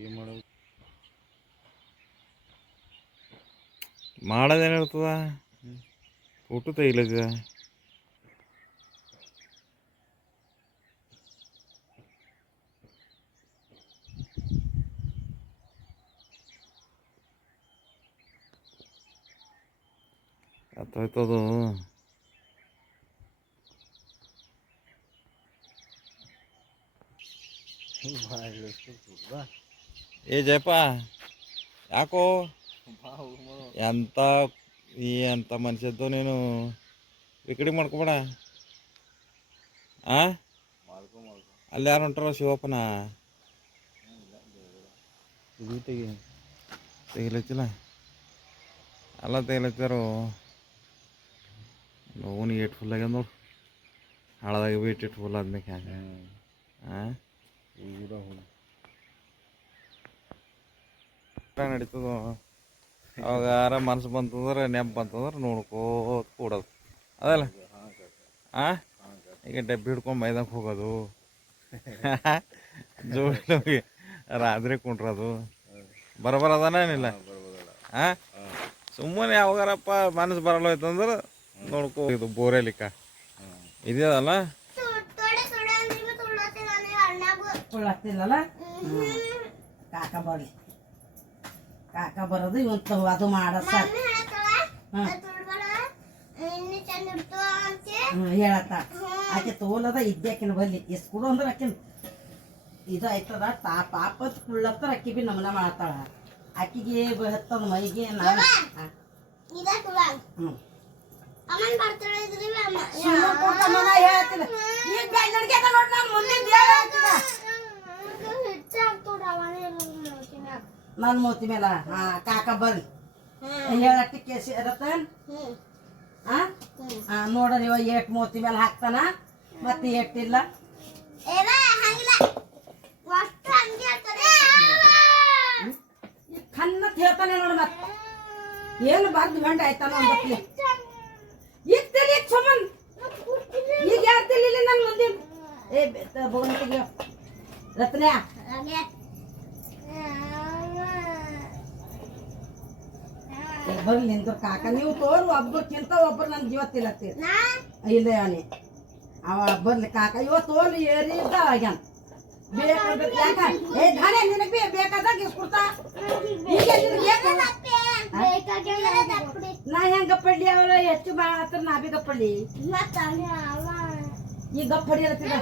ಏನು ಮಾಡೋದು ಮಾಡೋದೇನಿರ್ತದ ಫೋಟೋ ತೆಗಿಲಿಕ್ಕ ಅರ್ಥಾಯ್ತದು. ಏ ಜಯಪ್ಪ ಯಾಕೋ ಎಂತ ಎಂತ ಮನುಷ್ಯದ್ದು ನೀನು ವಿಕಡಿ ಮಾಡ್ಕೊಬೇಡ. ಆ ಅಲ್ಲಿ ಯಾರು ಹೊಂಟಾರ ಶಿವಪ್ಪನ ತೆಗಿಲತ್ತಿಲ್ಲ ಎಲ್ಲ ತೆಗಿಲತ್ತಾರು. ನೋವು ಏಟ್ ಫುಲ್ ಆಗ್ಯದ ನೋಡು. ಹಳದಾಗ ಭೀ ಇಟ್ಟು ಫುಲ್ ಆದ್ಮೇಲೆ ಹ್ಯಾಂಗೆ ನಡೀತದ. ಅವಾಗಾರ ಮನ್ಸು ಬಂತಂದ್ರೆ ನೆಂಪು ಬಂತಂದ್ರೆ ನೋಡ್ಕೋತ ಕೂಡೋದು ಅದಲ್ಲ. ಈಗ ಡಬ್ಬಿ ಹಿಡ್ಕೊಂಡು ಮೈದಾನಕ್ಕೆ ಹೋಗೋದು ಜೋಡಿ ರಾತ್ರಿ ಕುಂಡ್ರದು ಬರೋಬರ ಅದಾನೇನಿಲ್ಲ. ಸುಮ್ಮನೆ ಯಾವಾಗಾರಪ್ಪ ಮನಸ್ಸು ಬರಲ್ಲ ಹೋಯ್ತಂದ್ರೆ ನೋಡ್ಕೋ. ಇದು ಬೋರೆಲಿಕ್ಕ ಇದೆಯಲ್ಲ ಕಾಕ ಬರ್ಲಿ. ಕಾಕ ಬರೋದು ಇವತ್ತು ಅದು ಮಾಡ ಹೇಳತ್ತ. ಆಕೆ ತೋಲದ ಇದ್ದಾಕಿನ ಬಲ್ಲಿ ಎಷ್ಟು ಕೊಡು ಅಂದ್ರೆ ಆಕಿನ ಇದು ಆಯ್ತದ ಪಾಪತ್ ಕುಳ್ಳತ್ತ ಅಕ್ಕಿ ಬಿ ನಮನ ಮಾಡ್ತಾಳ. ಆಕಿಗೆ ಹತ್ತದ ಮೈಗೆ ನಾನು ನನ್ನ ಮೂತಿ ಮೇಲ ಕಾಕ ಬರ್ರಿ ಹೇಳಟ್ಟಿ ಕೇಸಿ ರತನ್ ನೋಡ್ರಿ ಇವ ಏಟ್ ಮೂತಿ ಮೇಲೆ ಹಾಕ್ತಾನ ಮತ್ತೆ ಏಟಿಲ್ಲ. ಖನ್ನತ್ ಹೇಳ್ತಾನೆ ನೋಡು. ಮತ್ತೆ ಏನು ಬರ್ದು ಗಂಡ ಆಯ್ತಾನ ಅಂಬತ್ಲಿ ಈಗ ತಲಿ ಸುಮನ್ ಈಗ ಯಾರು ತಿಳಿಲಿ ನನ್ ಮುಂದಿನ ಏ ಬೋಗಂತಿಗೆ ರತ್ನ್ಯಾ ಬರ್ಲಿ ನಿಂತು ಕಾಕ ನೀವು ತೋರು ಒಬ್ಬಕ್ಕಿಂತ ಒಬ್ಬರು ನನ್ ಜೀವ ತಿಲ್ಲತ್ತೀರಿ. ಇಲ್ಲ ಅವನಿ ಅವ ಬರ್ಲಿ ಕಾಕ ಇವ ತೋಲು ಏರಿದ್ದ ಆಗ್ಯಾನ ಬೇಕಾದ್ರೆ ಯಾಕ ಏ ಧಾನೆ ನಿನಗೆ ಬೇಕಾದಾಗ ಇಸ್ಕೊಡ್ತಾ. ನಾ ಹೆಂಗ ಗಪ್ಪಡ್ಲಿ ಅವ್ರ ಹೆಚ್ಚು ಮಾಡತ್ರ ನಾ ಬಿ ಗಪ್ಪಡ್ಲಿ ಈಗ ಗಪ್ಪಡಿ ಇರತ್ತಿದ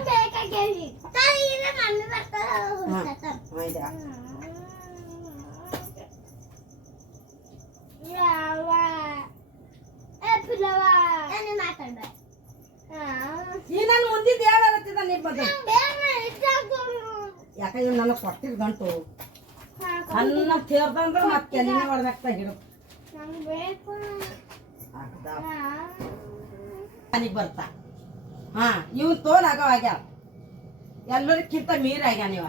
ಈ ನಾನು ಮುಂದಿದ್ದು ಹೇಳತ್ತಿದ ನಿಮ್ಮದು ಯಾಕ ಇವ್ ನನಗೆ ಕೊಟ್ಟಿದ್ ಗಂಟು ಅನ್ನ ಸೇರ್ದಂದ್ರೆ ಮತ್ತೆ ಎಲ್ಲಿನೇ ಹೊಡೆದಾಗ್ತಾ ಹಿಡು ಮನಿಗೆ ಬರ್ತಾ. ಇವ್ ತೋಲ್ ಆಗೋ ಆಗ್ಯಾವ ಎಲ್ಲರಿಗಿಂತ ಮೀರ್ ಆಗ್ಯಾನ ಇವ.